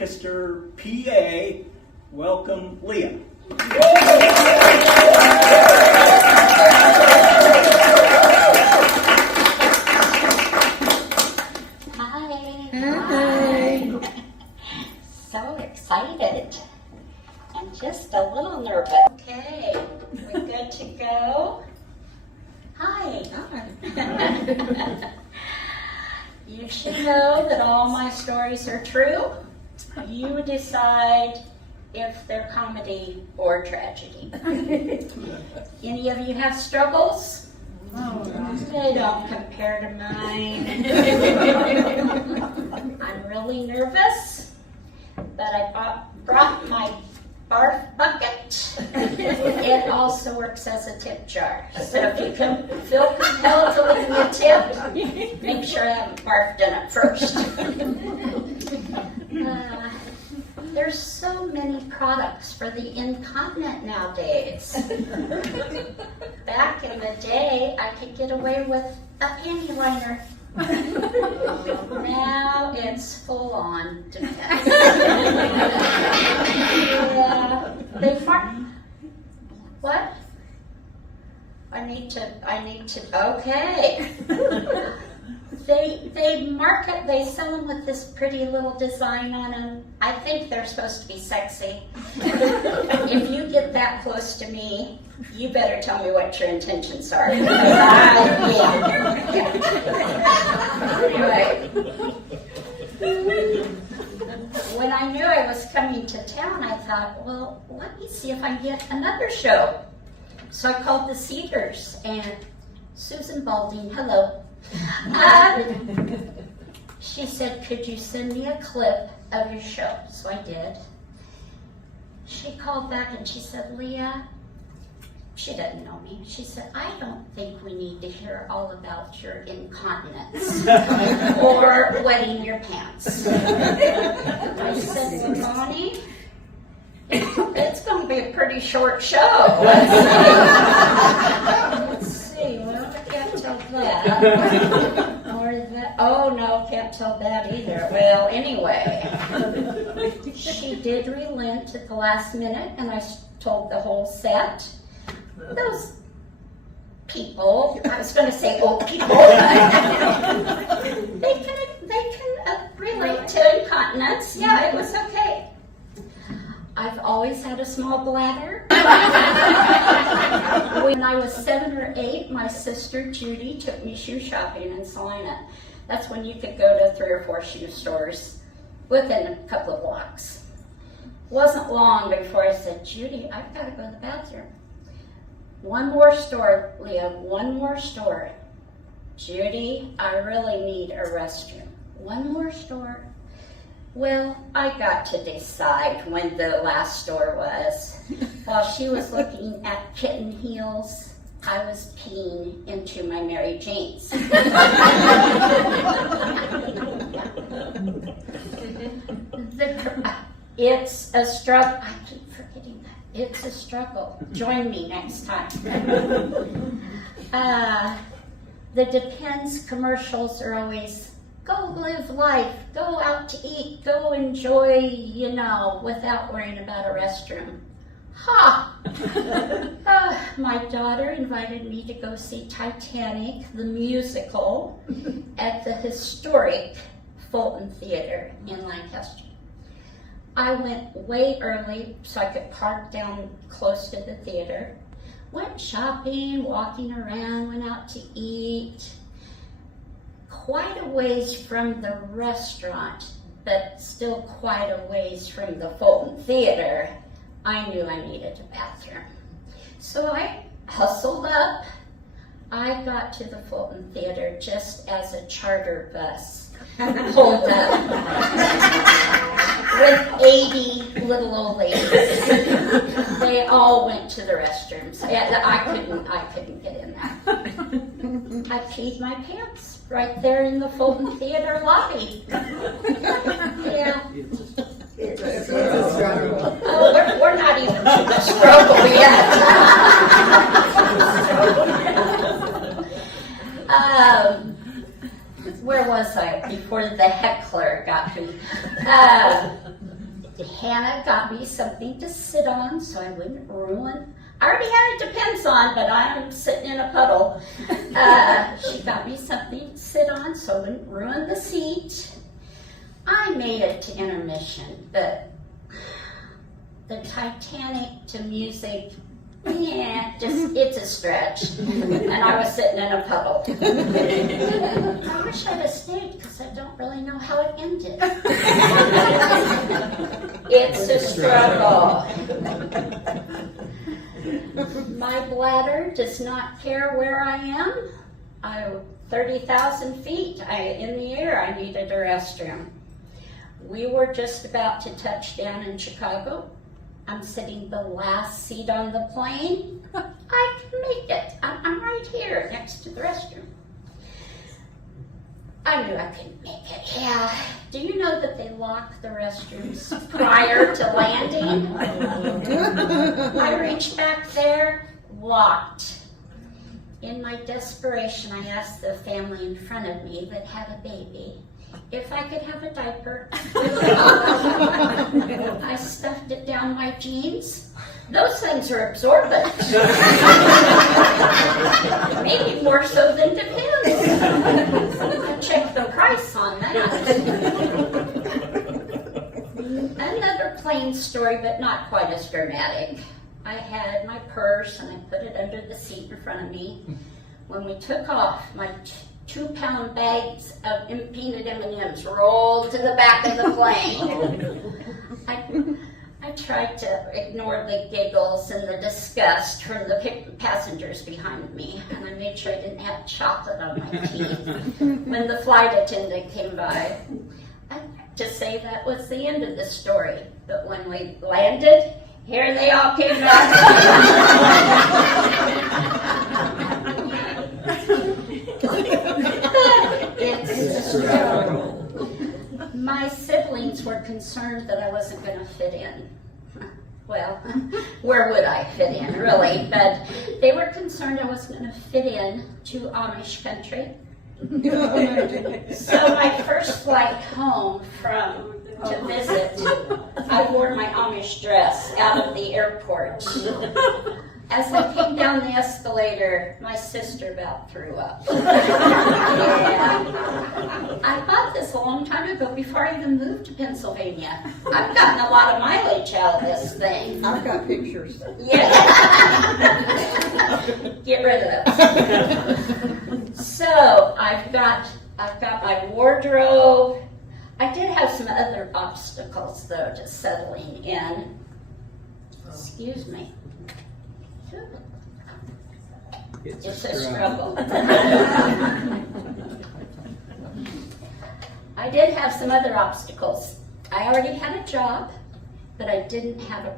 Lancaster, PA. Welcome, Leah. Hi. So excited and just a little nervous. Okay, we're good to go. Hi. You should know that all my stories are true. You decide if they're comedy or tragedy. Any of you have struggles? Oh, they don't compare to mine. I'm really nervous, but I brought my barf bucket. It also works as a tip jar. So if you can feel compelled to leave me a tip, make sure I haven't barfed in it first. There's so many products for the incontinent nowadays. Back in the day, I could get away with a panty liner. Now it's full on defense. Yeah, what? I need to, okay. They sell them with this pretty little design on them. I think they're supposed to be sexy. If you get that close to me, you better tell me what your intentions are. Anyway, when I knew I was coming to town, I thought, well, let me see if I can get another show. So I called the Cedars, and Susan Balding, hello. She said, could you send me a clip of your show? So I did. She called back and she said, Leah, she doesn't know me. She said, I don't think we need to hear all about your incontinence or wetting your pants. I said, well, Bonnie, it's going to be a pretty short show. Let's see. Well, I can't tell that. Or that. Oh, no, can't tell that either. Well, anyway, she did relent at the last minute, and I told the whole set. Those people, I was going to say old people, they can relate to incontinence. Yeah, it was okay. I've always had a small bladder. When I was 7 or 8, my sister Judy took me shoe shopping in Salina. That's when you could go to 3 or 4 shoe stores within a couple of blocks. Wasn't long before I said, Judy, I've got to go to the bathroom. One more store, Leah, one more store. Judy, I really need a restroom. One more store. Well, I got to decide when the last store was. While she was looking at kitten heels, I was peeing into my Mary Janes. It's a struggle. I keep forgetting that. It's a struggle. Join me next time. The Depends commercials are always, go live life, go out to eat, go enjoy, without worrying about a restroom. Ha! My daughter invited me to go see Titanic, the musical, at the historic Fulton Theater in Lancaster. I went way early so I could park down close to the theater. Went shopping, walking around, went out to eat. Quite a ways from the restaurant, but still quite a ways from the Fulton Theater, I knew I needed a bathroom. So I hustled up. I got to the Fulton Theater just as a charter bus pulled up with 80 little old ladies. They all went to the restrooms. I couldn't get in there. I peed my pants right there in the Fulton Theater lobby. Yeah. It's a struggle. Oh, we're not even to the struggle yet. Where was I before the heckler got me? Hannah got me something to sit on so I wouldn't ruin. I already had a Depends on, but I'm sitting in a puddle. She got me something to sit on so I wouldn't ruin the seat. I made it to intermission, but the Titanic to music, yeah, it's a stretch. And I was sitting in a puddle. I wish I'd have stayed because I don't really know how it ended. It's a struggle. My bladder does not care where I am. 30,000 feet in the air, I needed a restroom. We were just about to touch down in Chicago. I'm sitting the last seat on the plane. I can make it. I'm right here next to the restroom. I knew I couldn't make it. Yeah. Do you know that they lock the restrooms prior to landing? I reached back there, locked. In my desperation, I asked the family in front of me that had a baby if I could have a diaper. I stuffed it down my jeans. Those things are absorbent. Maybe more so than Depends. I checked the price on that. Another plain story, but not quite as dramatic. I had my purse and I put it under the seat in front of me. When we took off, my 2-pound bags of peanut M&Ms rolled to the back of the plane. I tried to ignore the giggles and the disgust from the passengers behind me, and I made sure I didn't have chocolate on my teeth when the flight attendant came by. I have to say that was the end of the story, but when we landed, here they all came back. It's a struggle. My siblings were concerned that I wasn't going to fit in. Well, where would I fit in, really? But they were concerned I wasn't going to fit in to Amish country. So my first flight home to visit, I wore my Amish dress out of the airport. As I came down the escalator, my sister about threw up. Yeah. I bought this a long time ago before I even moved to Pennsylvania. I've gotten a lot of mileage out of this thing. I've got pictures. Yeah. Get rid of those. So I've got my wardrobe. I did have some other obstacles though, just settling in. Excuse me. It's a struggle. I did have some other obstacles. I already had a job, but I didn't have a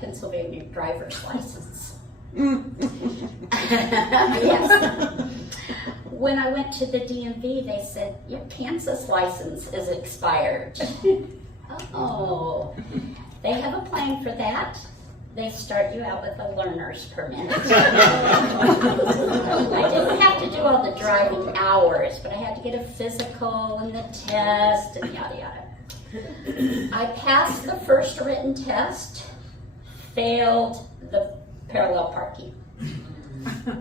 Pennsylvania driver's license. Yes. When I went to the DMV, they said, your Kansas license is expired. Oh, they have a plan for that. They start you out with a learner's permit. I didn't have to do all the driving hours, but I had to get a physical and the test and yada yada. I passed the first written test, failed the parallel parking.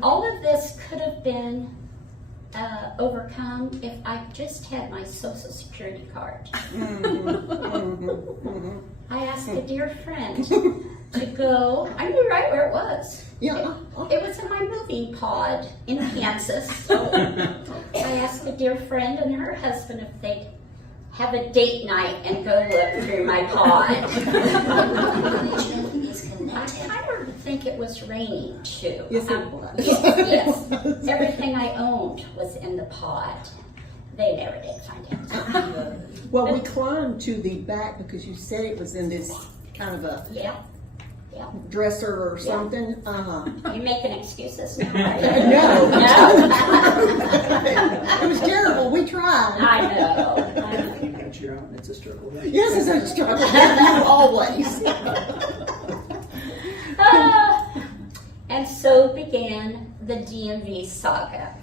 All of this could have been overcome if I just had my Social Security card. I asked a dear friend to go. I knew right where it was. Yeah. It was in my moving pod in Kansas. So I asked a dear friend and her husband if they'd have a date night and go look through my pod. I kind of think it was raining too. Yes, it was. Yes. Everything I owned was in the pod. They never did find out. Well, we climbed to the back because you said it was in this kind of a Yeah. dresser or something. You making excuses now? No. No. It was terrible. We tried. I know. That's your own. It's a struggle. Yes, it's a struggle. Always. And so began the DMV saga.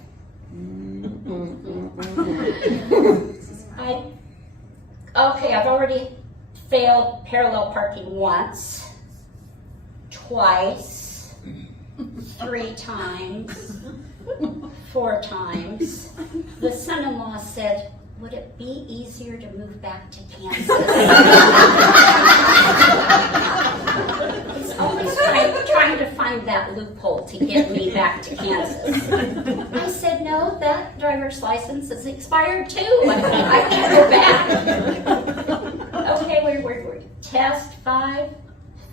I've already failed parallel parking once, twice, 3 times, 4 times. The son-in-law said, would it be easier to move back to Kansas? He's always trying to find that loophole to get me back to Kansas. I said, no, that driver's license is expired too. I can't go back. Okay, we're test 5,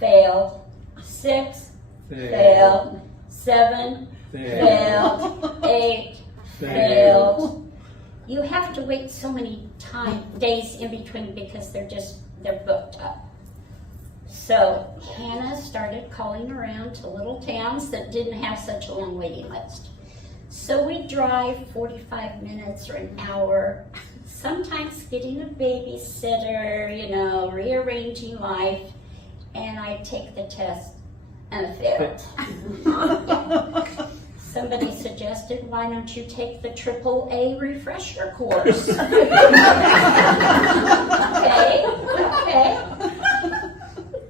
failed. 6, failed. 7, failed. 8, failed. You have to wait so many days in between because they're booked up. So Hannah started calling around to little towns that didn't have such a long waiting list. So we drive 45 minutes or an hour, sometimes getting a babysitter, rearranging life, and I take the test and I failed. Somebody suggested, why don't you take the AAA refresher course? Okay.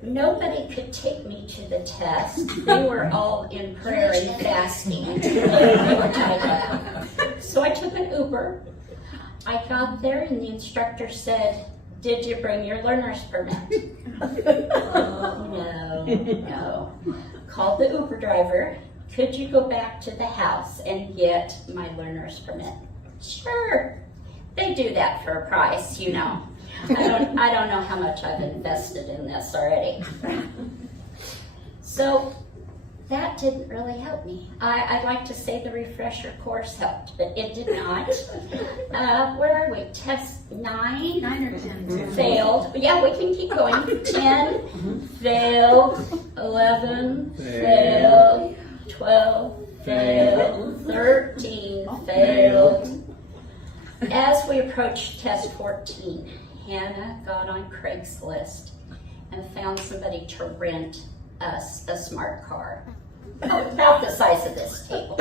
Nobody could take me to the test. They were all in prayer and fasting. They were tied up. So I took an Uber. I got there and the instructor said, did you bring your learner's permit? No. Called the Uber driver. Could you go back to the house and get my learner's permit? Sure. They do that for a price, I don't know how much I've invested in this already. So that didn't really help me. I'd like to say the refresher course helped, but it did not. Where are we? Test 9? 9 or 10. Failed. Yeah, we can keep going. 10, failed. 11, failed. 12, failed. 13, failed. As we approached test 14, Hannah got on Craigslist and found somebody to rent us a smart car. About the size of this table.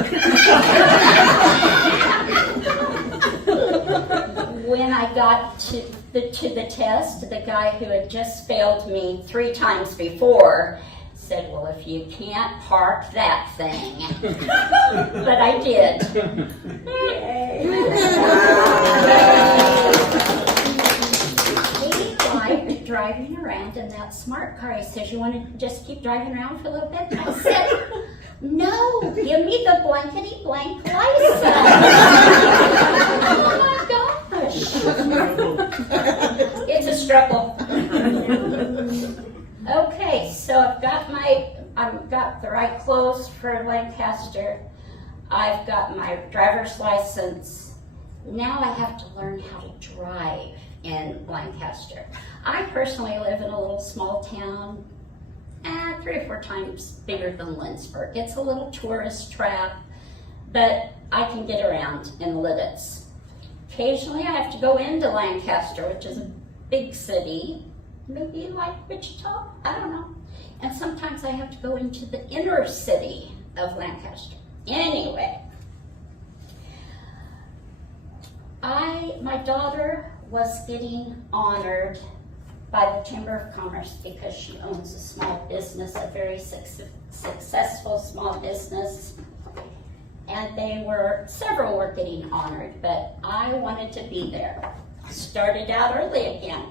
When I got to the test, the guy who had just failed me 3 times before said, well, if you can't park that thing. But I did. He liked driving around in that smart car. He says, you want to just keep driving around for a little bit? I said, no, give me the blankety blank license. Oh my gosh. It's a struggle. Okay, so I've got the right clothes for Lancaster. I've got my driver's license. Now I have to learn how to drive in Lancaster. I personally live in a little small town, 3 or 4 times bigger than Lindsborg. It's a little tourist trap, but I can get around in Lidditz. Occasionally I have to go into Lancaster, which is a big city, maybe like Wichita, I don't know. And sometimes I have to go into the inner city of Lancaster. Anyway, my daughter was getting honored by the Chamber of Commerce because she owns a small business, a very successful small business. And several were getting honored, but I wanted to be there. Started out early again.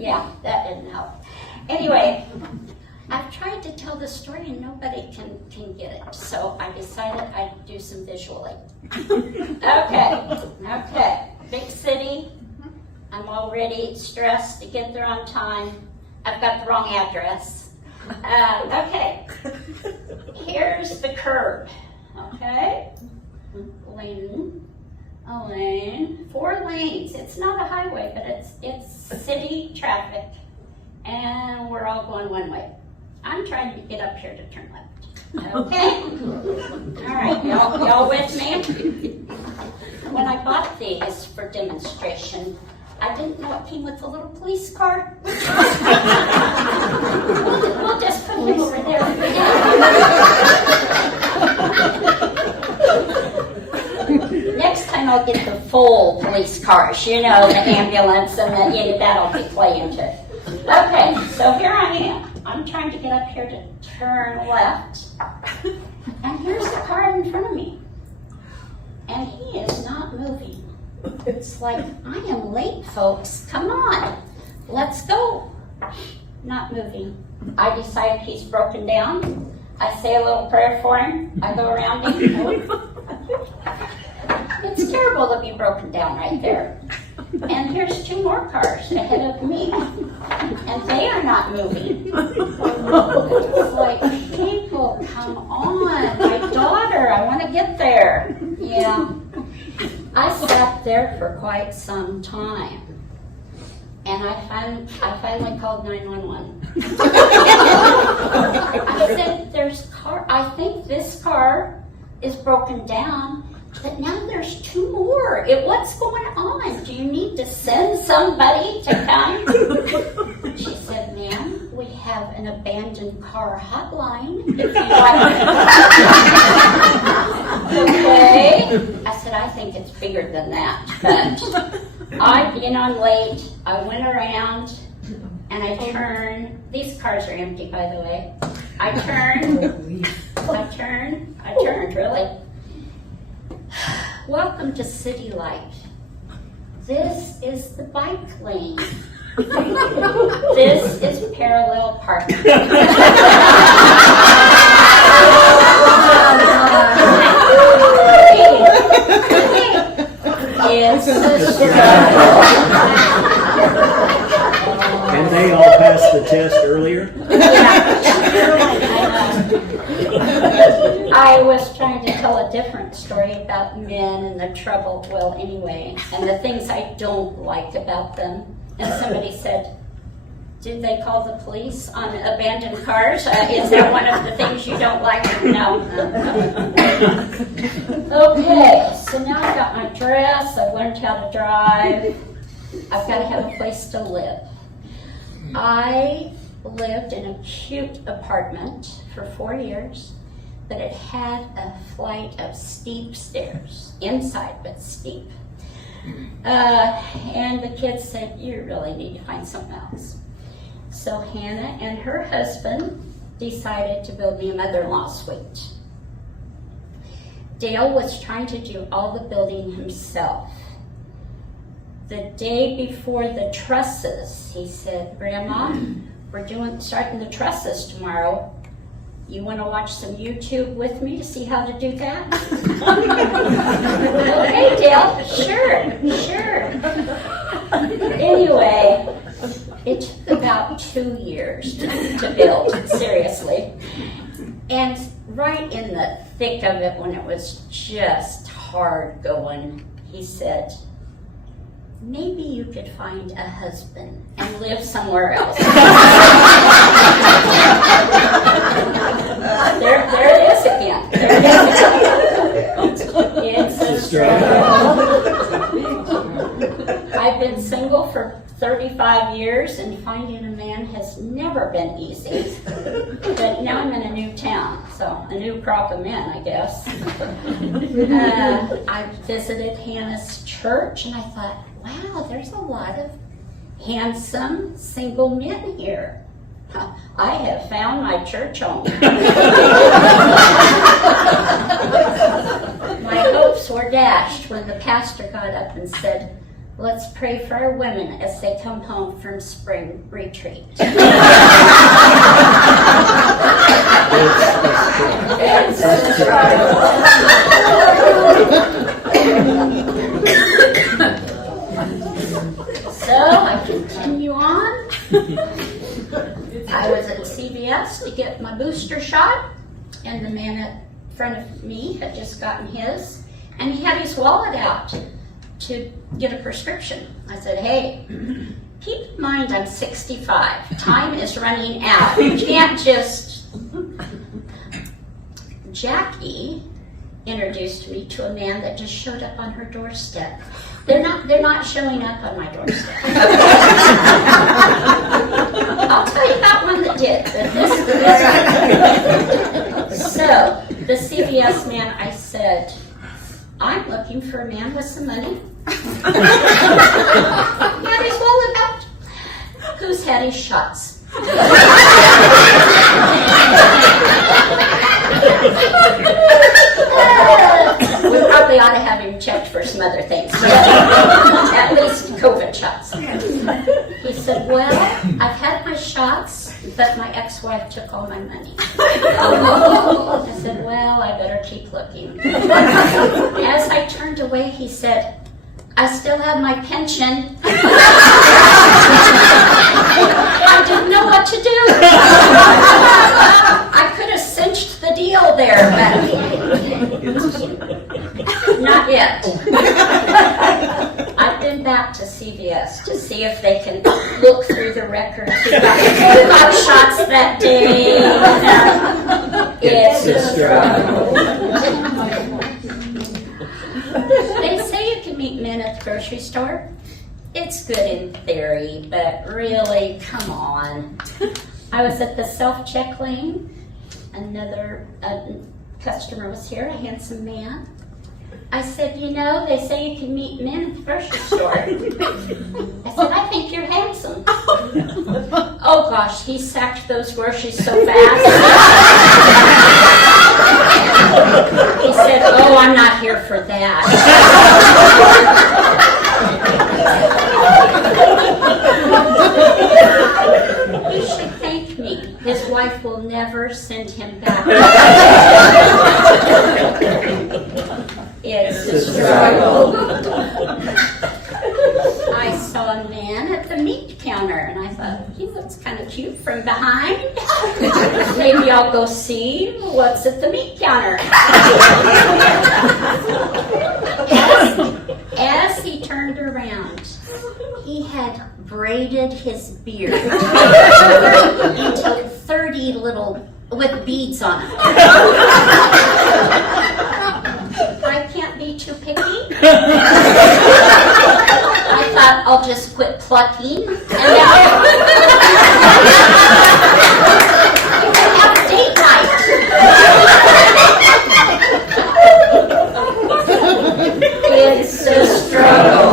Yeah, that didn't help. Anyway, I've tried to tell the story and nobody can get it. So I decided I'd do some visualing. Okay. Big city. I'm already stressed to get there on time. I've got the wrong address. Okay. Here's the curb. Okay. Lane. A lane. 4 lanes. It's not a highway, but it's city traffic. And we're all going one way. I'm trying to get up here to turn left. Okay? All right, y'all with me? When I bought these for demonstration, I didn't know it came with a little police car. We'll just put him over there. Next time I'll get the full police cars, the ambulance, and that'll be playing too. Okay, so here I am. I'm trying to get up here to turn left. And here's the car in front of me. And he is not moving. It's like, I am late, folks. Come on. Let's go. Not moving. I decide he's broken down. I say a little prayer for him. I go around him. It's terrible to be broken down right there. And here's 2 more cars ahead of me. And they are not moving. It's like, people, come on. My daughter, I want to get there. Yeah. I sat there for quite some time. And I finally called 911. I said, I think this car is broken down, but now there's 2 more. What's going on? Do you need to send somebody to come? She said, ma'am, we have an abandoned car hotline if you want. Okay. I said, I think it's bigger than that. But I'm late. I went around and I turned. These cars are empty, by the way. I turned, really. Welcome to City Light. This is the bike lane. This is parallel parking. It's a And they all passed the test earlier? I was trying to tell a different story about men and the trouble, and the things I don't like about them. And somebody said, did they call the police on abandoned cars? Is that one of the things you don't like? No. Okay, so now I've got my dress, I've learned how to drive, I've got to have a place to live. I lived in a cute apartment for 4 years, but it had a flight of steep stairs, inside but steep. And the kids said, you really need to find something else. So Hannah and her husband decided to build me a mother-in-law suite. Dale was trying to do all the building himself. The day before the trusses, he said, Grandma, we're starting the trusses tomorrow. You want to watch some YouTube with me to see how to do that? Okay, Dale, sure. Anyway, it took about 2 years to build, seriously. And right in the thick of it, when it was just hard going, he said, maybe you could find a husband and live somewhere else. There it is again. It's a struggle. I've been single for 35 years, and finding a man has never been easy. But now I'm in a new town, so a new crop of men, I guess. I visited Hannah's church, and I thought, wow, there's a lot of handsome single men here. I have found my church home. My hopes were dashed when the pastor got up and said, let's pray for our women as they come home from spring retreat. So I continue on. I was at CVS to get my booster shot, and the man in front of me had just gotten his, and he had his wallet out to get a prescription. I said, hey, keep in mind I'm 65. Time is running out. You can't just... Jackie introduced me to a man that just showed up on her doorstep. They're not showing up on my doorstep. I'll tell you about one that did. So, the CVS man, I said, I'm looking for a man with some money. He had his wallet out. Who's had his shots? We probably ought to have him checked for some other things, but at least COVID shots. He said, well, I've had my shots, but my ex-wife took all my money. I said, well, I better keep looking. As I turned away, he said, I still have my pension. I didn't know what to do. I could have cinched the deal there, but not yet. I've been back to CVS to see if they can look through the records. Who got shots that day? It's a struggle. They say you can meet men at the grocery store. It's good in theory, but really, come on. I was at the self-check lane. Another customer was here, a handsome man. I said, you know, they say you can meet men at the grocery store. I said, I think you're handsome. Oh gosh, he sacked those groceries so fast. He said, oh, I'm not here for that. You should thank me. His wife will never send him back. It's a struggle. I saw a man at the meat counter, and I thought, he looks kind of cute from behind. Maybe I'll go see what's at the meat counter. As he turned around, he had braided his beard into 30 little, with beads on it. I can't be too picky. I thought I'll just quit plucking and now have a date night. It's a struggle.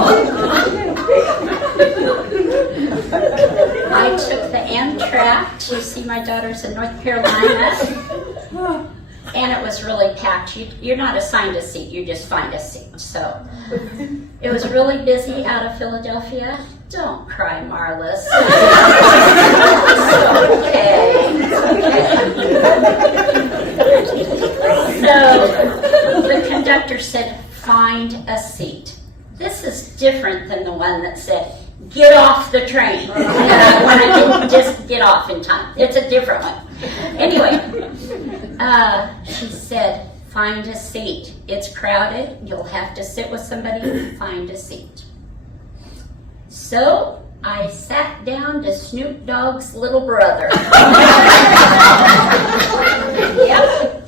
I took the Amtrak to see my daughters in North Carolina, and it was really packed. You're not assigned a seat, you just find a seat. So it was really busy out of Philadelphia. Don't cry, Marlis. It's okay. So the conductor said, find a seat. This is different than the one that said, get off the train. When I didn't just get off in time. It's a different one. Anyway, she said, find a seat. It's crowded. You'll have to sit with somebody. Find a seat. So I sat down to Snoop Dogg's little brother. Yep.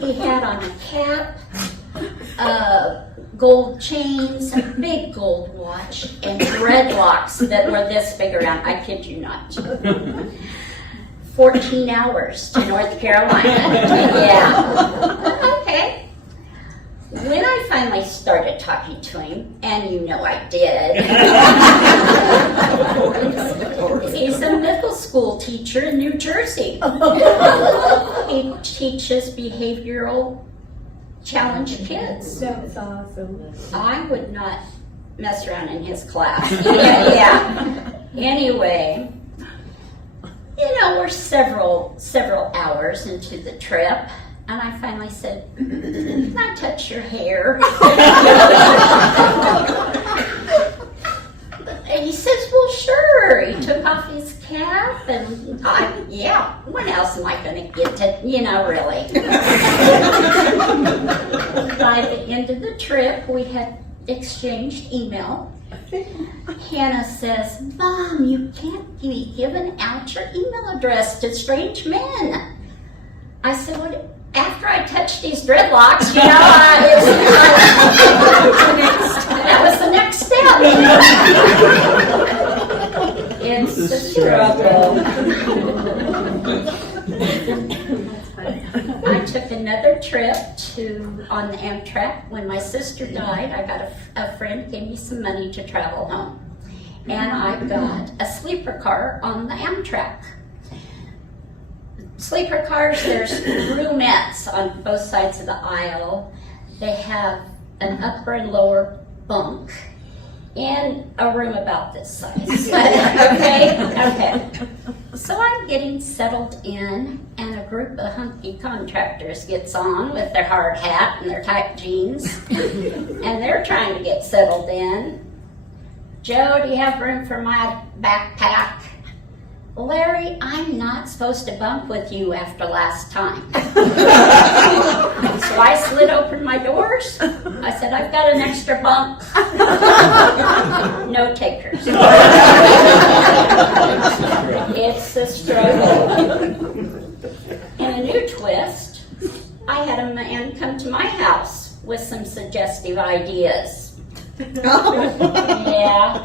He had on a cap, gold chains, a big gold watch, and dreadlocks that were this big around. I kid you not. 14 hours to North Carolina. Yeah. Okay. When I finally started talking to him, and you know I did, he's a middle school teacher in New Jersey. He teaches behavioral challenged kids. That's awesome. I would not mess around in his class. Yeah. Anyway, you know, we're several hours into the trip, and I finally said, can I touch your hair? And he says, well, sure. He took off his cap, and when else am I going to get to, really? By the end of the trip, we had exchanged email. Hannah says, Mom, you can't be giving out your email address to strange men. I said, well, after I touched these dreadlocks, that was the next step. It's a struggle. I took another trip on the Amtrak. When my sister died, I got a friend gave me some money to travel home. and I got a sleeper car on the Amtrak. Sleeper cars, there's roomettes on both sides of the aisle. They have an upper and lower bunk in a room about this size. Okay. So I'm getting settled in, and a group of hunky contractors gets on with their hard hat and their tight jeans, and they're trying to get settled in. Joe, do you have room for my backpack? Larry, I'm not supposed to bunk with you after last time. So I slid open my doors. I said, I've got an extra bunk. No takers. It's a struggle. In a new twist, I had a man come to my house with some suggestive ideas. Yeah.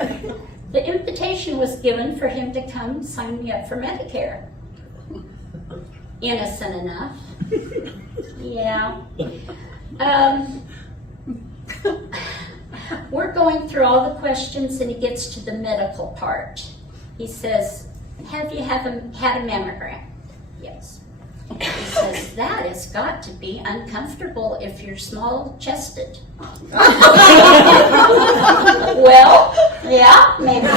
The invitation was given for him to come sign me up for Medicare. Innocent enough. Yeah. We're going through all the questions, and he gets to the medical part. He says, have you had a mammogram? Yes. He says, that has got to be uncomfortable if you're small-chested. Well, yeah, maybe.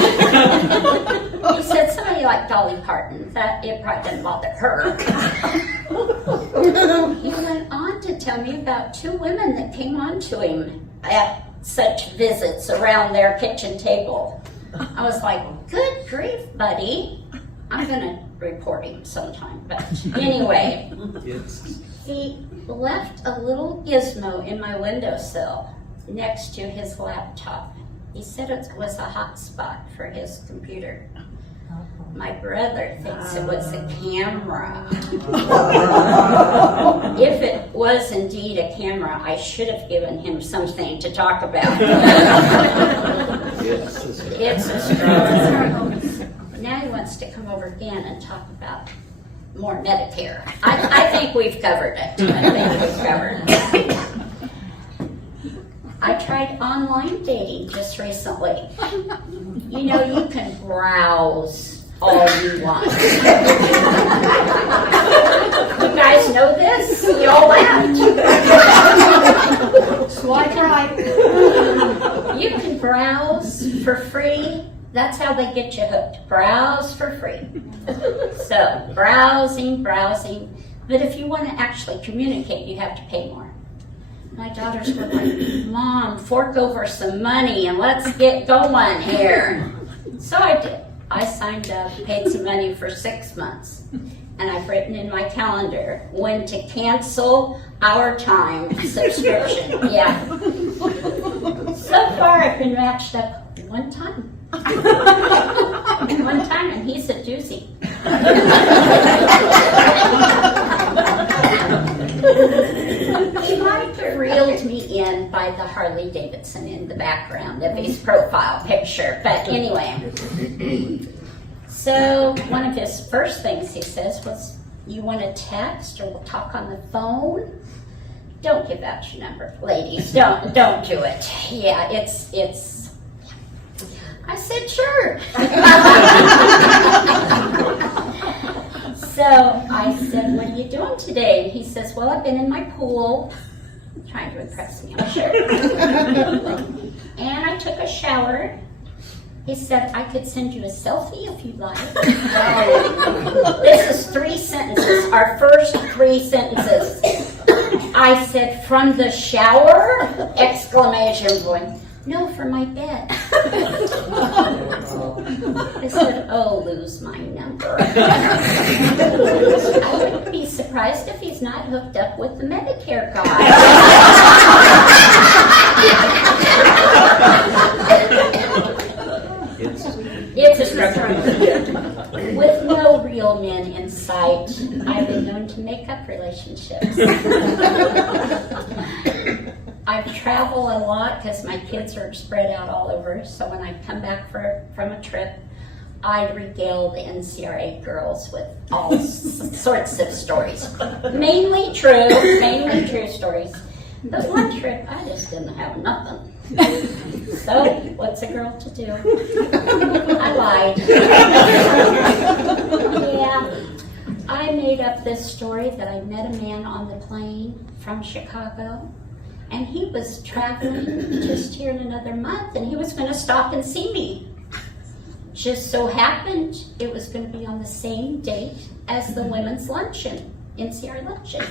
He said, somebody like Dolly Parton, that it probably didn't bother her. He went on to tell me about two women that came on to him at such visits around their kitchen table. I was like, good grief, buddy. I'm going to report him sometime. But anyway, he left a little gizmo in my windowsill next to his laptop. He said it was a hot spot for his computer. My brother thinks it was a camera. If it was indeed a camera, I should have given him something to talk about. It's a struggle. Now he wants to come over again and talk about more Medicare. I think we've covered it. I tried online dating just recently. You know, you can browse all you want. You guys know this? You all laughed. Swipe right. You can browse for free. That's how they get you hooked. Browse for free. So, browsing. But if you want to actually communicate, you have to pay more. My daughters were like, Mom, fork over some money and let's get going here. So I did. I signed up, paid some money for 6 months. And I've written in my calendar when to cancel our time subscription. Yeah. So far, I've been matched up one time. One time, and he's a doozy. He might have reeled me in by the Harley Davidson in the background of his profile picture, but anyway. So one of his first things he says was, you want to text or we'll talk on the phone? Don't give out your number, ladies. Don't do it. Yeah, it's. I said, sure. So I said, what are you doing today? And he says, well, I've been in my pool, trying to impress me, I'm sure. And I took a shower. He said, I could send you a selfie if you'd like. This is 3 sentences, our first 3 sentences. I said, from the shower? Exclamation point. No, for my bed. I said, oh, lose my number. I wouldn't be surprised if he's not hooked up with the Medicare guy. It's a struggle. With no real men in sight, I've been known to make up relationships. I travel a lot because my kids are spread out all over, so when I come back from a trip, I regale the NCRA girls with all sorts of stories. Mainly true stories. But one trip, I just didn't have nothing. So, what's a girl to do? I lied. Yeah, I made up this story that I met a man on the plane from Chicago, and he was traveling just here in another month, and he was going to stop and see me. Just so happened it was going to be on the same date as the women's luncheon, NCR luncheon.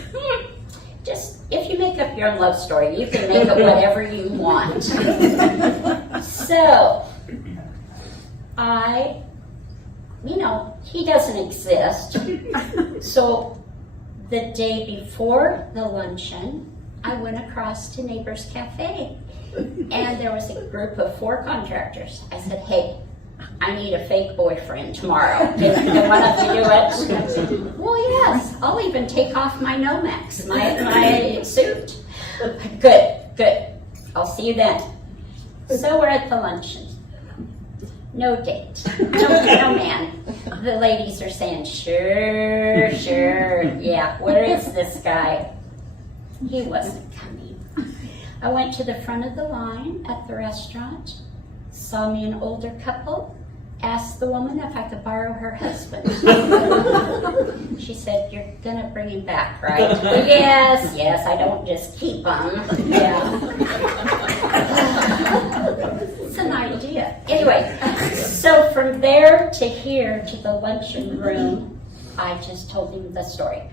Just, if you make up your own love story, you can make it whatever you want. So, he doesn't exist. So, the day before the luncheon, I went across to Neighbors Cafe, and there was a group of 4 contractors. I said, hey, I need a fake boyfriend tomorrow. Can one of you do it? Well, yes. I'll even take off my Nomex, my suit. Good. I'll see you then. So we're at the luncheon. No date. No man. The ladies are saying, sure. Yeah, where is this guy? He wasn't coming. I went to the front of the line at the restaurant, saw me an older couple, asked the woman if I could borrow her husband. She said, you're gonna bring him back, right? Yes, I don't just keep him. Yeah. It's an idea. Anyway, so from there to here to the luncheon room, I just told him the story.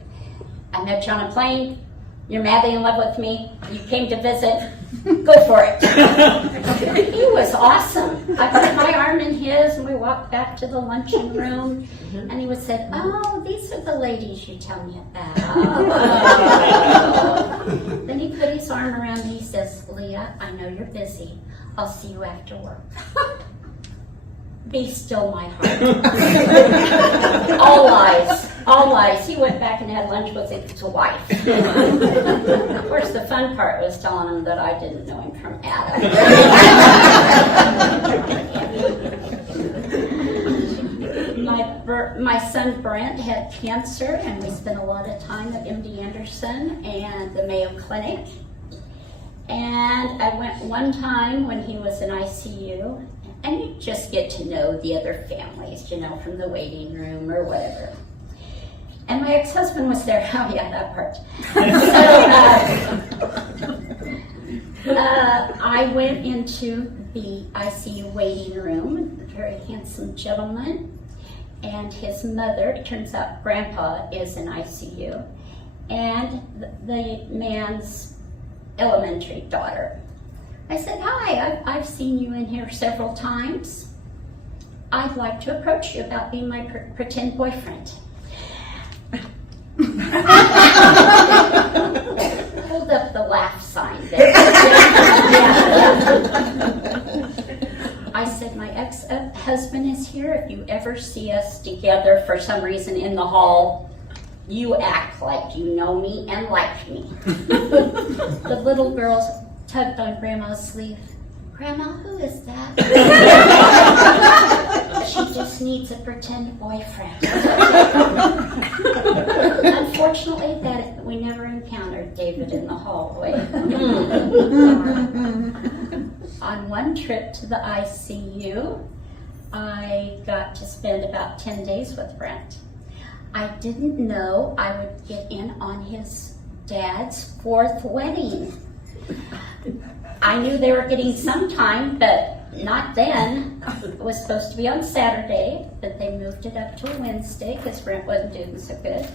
I met you on a plane. You're madly in love with me. You came to visit. Go for it. He was awesome. I put my arm in his and we walked back to the luncheon room. And he said, oh, these are the ladies you tell me about. Then he put his arm around me. He says, Leah, I know you're busy. I'll see you after work. Be still my heart. All lies. He went back and had lunch with his wife. Of course, the fun part was telling him that I didn't know him from Adam. My son Brent had cancer, and we spent a lot of time at MD Anderson and the Mayo Clinic. And I went one time when he was in ICU, and you just get to know the other families, from the waiting room or whatever. And my ex-husband was there. Oh yeah, that part. So I went into the ICU waiting room, a very handsome gentleman, and his mother, it turns out Grandpa is in ICU, and the man's elementary daughter. I said, hi, I've seen you in here several times. I'd like to approach you about being my pretend boyfriend. Hold up the laugh sign there. I said, my ex-husband is here. If you ever see us together for some reason in the hall, you act like you know me and like me. The little girls tugged on Grandma's sleeve. Grandma, who is that? She just needs a pretend boyfriend. Unfortunately, we never encountered David in the hallway. On one trip to the ICU, I got to spend about 10 days with Brent. I didn't know I would get in on his dad's 4th wedding. I knew they were getting some time, but not then. It was supposed to be on Saturday, but they moved it up to a Wednesday because Brent wasn't doing so good.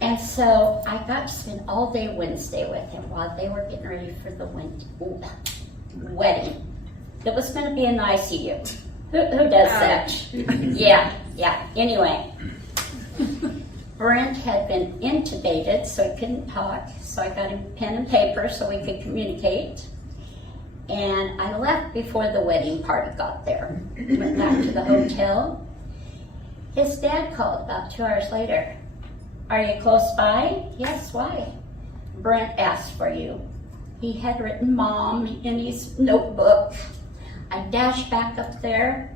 And so I got to spend all day Wednesday with him while they were getting ready for the wedding. It was going to be in the ICU. Who does that? Yeah. Anyway, Brent had been intubated, so he couldn't talk. So I got him pen and paper so we could communicate. And I left before the wedding party got there. Went back to the hotel. His dad called about 2 hours later. Are you close by? Yes, why? Brent asked for you. He had written Mom in his notebook. I dashed back up there.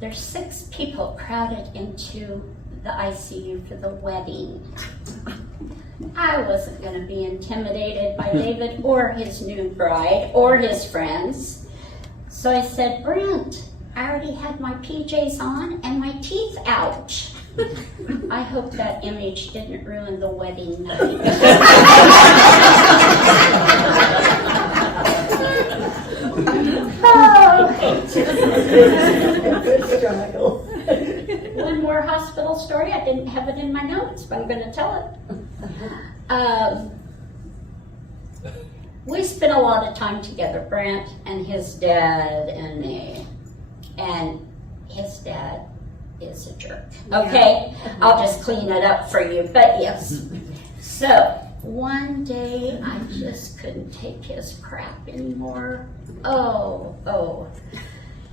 There's 6 people crowded into the ICU for the wedding. I wasn't going to be intimidated by David or his new bride or his friends. So I said, Brent, I already had my PJs on and my teeth out. I hope that image didn't ruin the wedding night. One more hospital story. I didn't have it in my notes, but I'm going to tell it. We spent a lot of time together, Brent and his dad and me. And his dad is a jerk. Okay? I'll just clean it up for you, but yes. So, one day I just couldn't take his crap anymore. Oh.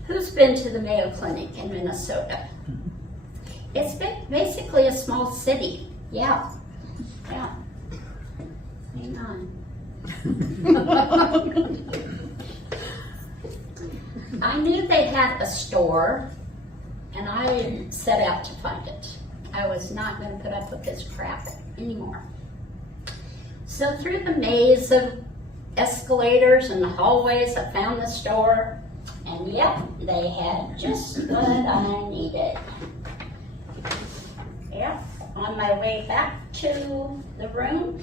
Who's been to the Mayo Clinic in Minnesota? It's basically a small city. Yeah. Hang on. I knew they had a store, and I set out to find it. I was not going to put up with this crap anymore. So through the maze of escalators and hallways, I found the store, and yep, they had just what I needed. Yep, on my way back to the room,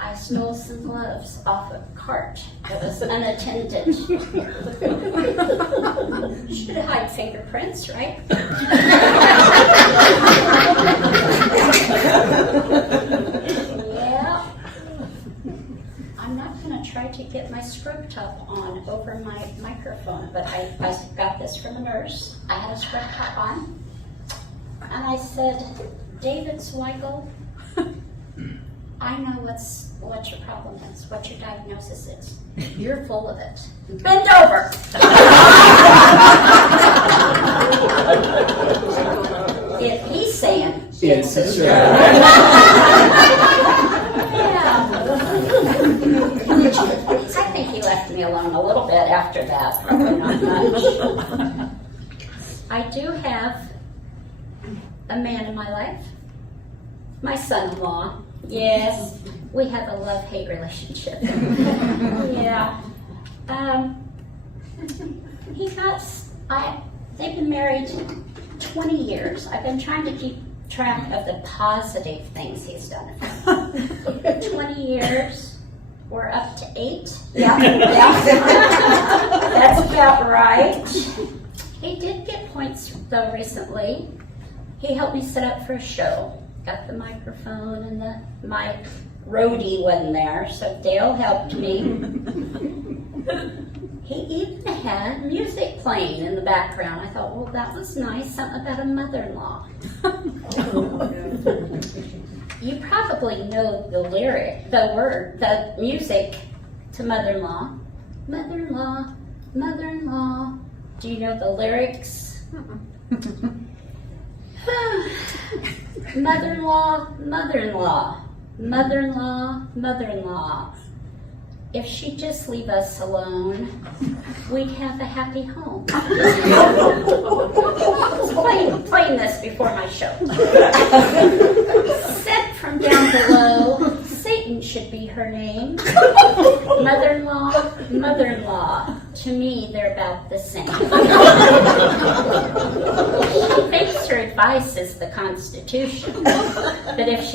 I stole some gloves off a cart that was unattended. Should hide fingerprints, right? Yeah. I'm not going to try to get my scrub top on over my microphone, but I got this from a nurse. I had a scrub top on, and I said, David Zweigel, I know what your problem is, what your diagnosis is. You're full of it. Bend over. If he's saying it's a stroke. Yeah. I think he left me alone a little bit after that, probably not much. I do have a man in my life, my son-in-law. Yes, we have a love-hate relationship. Yeah. They've been married 20 years. I've been trying to keep track of the positive things he's done. 20 years. We're up to 8. Yeah. That's about right. He did get points, though, recently. He helped me set up for a show. Got the microphone and my roadie wasn't there, so Dale helped me. He even had music playing in the background. I thought, well, that was nice, something about a mother-in-law. You probably know the music to mother-in-law. Mother-in-law, mother-in-law. Do you know the lyrics? Mother-in-law, mother-in-law, mother-in-law, mother-in-law. If she'd just leave us alone, we'd have a happy home. I was playing this before my show. Sent from down below, Satan should be her name. Mother-in-law, mother-in-law. To me, they're about the same. She thinks her advice is the Constitution, but if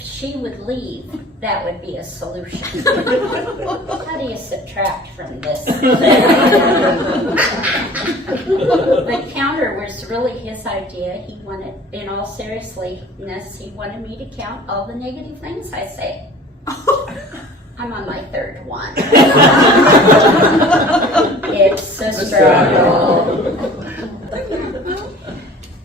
she would leave, that would be a solution. How do you subtract from this? The counter was really his idea. He wanted, in all seriousness, he wanted me to count all the negative things I say. I'm on my 3rd one. It's a struggle.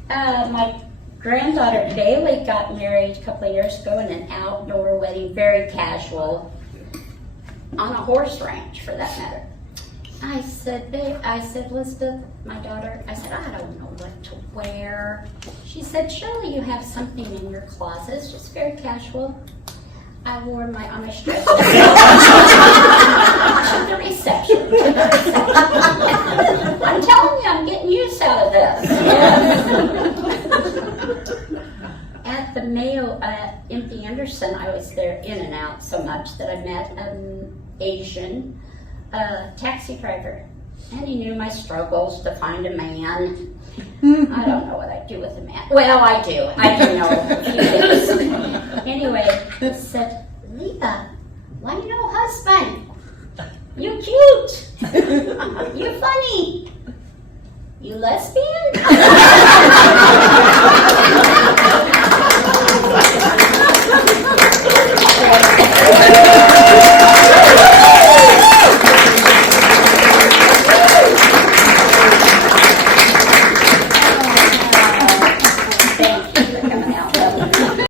My granddaughter Bailey got married a couple of years ago in an outdoor wedding, very casual, on a horse ranch for that matter. I said, Elizabeth, my daughter, I said, I don't know what to wear. She said, surely you have something in your closet. It's just very casual. I wore my Amish dress to the reception. I'm telling you, I'm getting use out of this. Yes. At the Mayo, in the Anderson, I was there in and out so much that I met an Asian taxi driver. And he knew my struggles to find a man. I don't know what I'd do with a man. Well, I do. I do know a few things. Anyway, he said, Leah, why no husband? You cute. You funny. You lesbian?